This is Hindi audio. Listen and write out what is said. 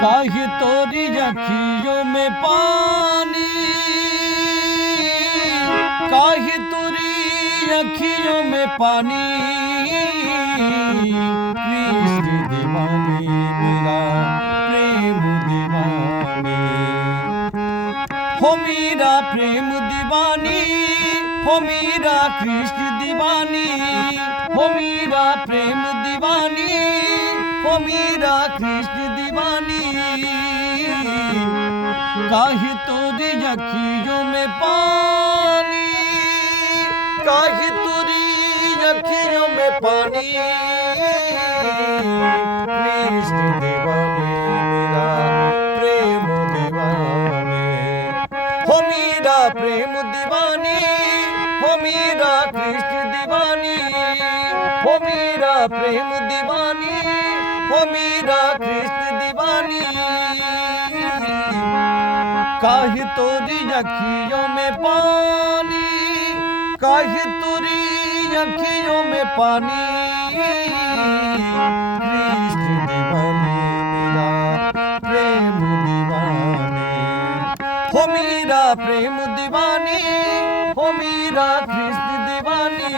काहे तोरी अखियों में पानी, काहे तोरी अखियों में पानी। कृष्ण दीवानी मेरा प्रेम दीवानी, हो मेरा प्रेम दीवानी, हो मेरा कृष्ण दीवानी, हो मेरा प्रेम दीवानी, हो मेरा कृष्ण दीवानी। काहे तोरी अखियों में पानी, काहे तोरी अखियों में पानी। कृष्ण दीवानी मेरा प्रेम दीवानी, हो मेरा प्रेम दीवानी, हो मेरा कृष्ण दीवानी, हो मेरा प्रेम दीवानी, हो मेरा कृष्ण दीवानी। काहे तोरी अखियों में पानी, काहे तोरी अखियों में पानी। कृष्ण दीवानी मेरा प्रेम दीवानी, हो मेरा प्रेम दीवानी, हो मेरा कृष्ण दीवानी।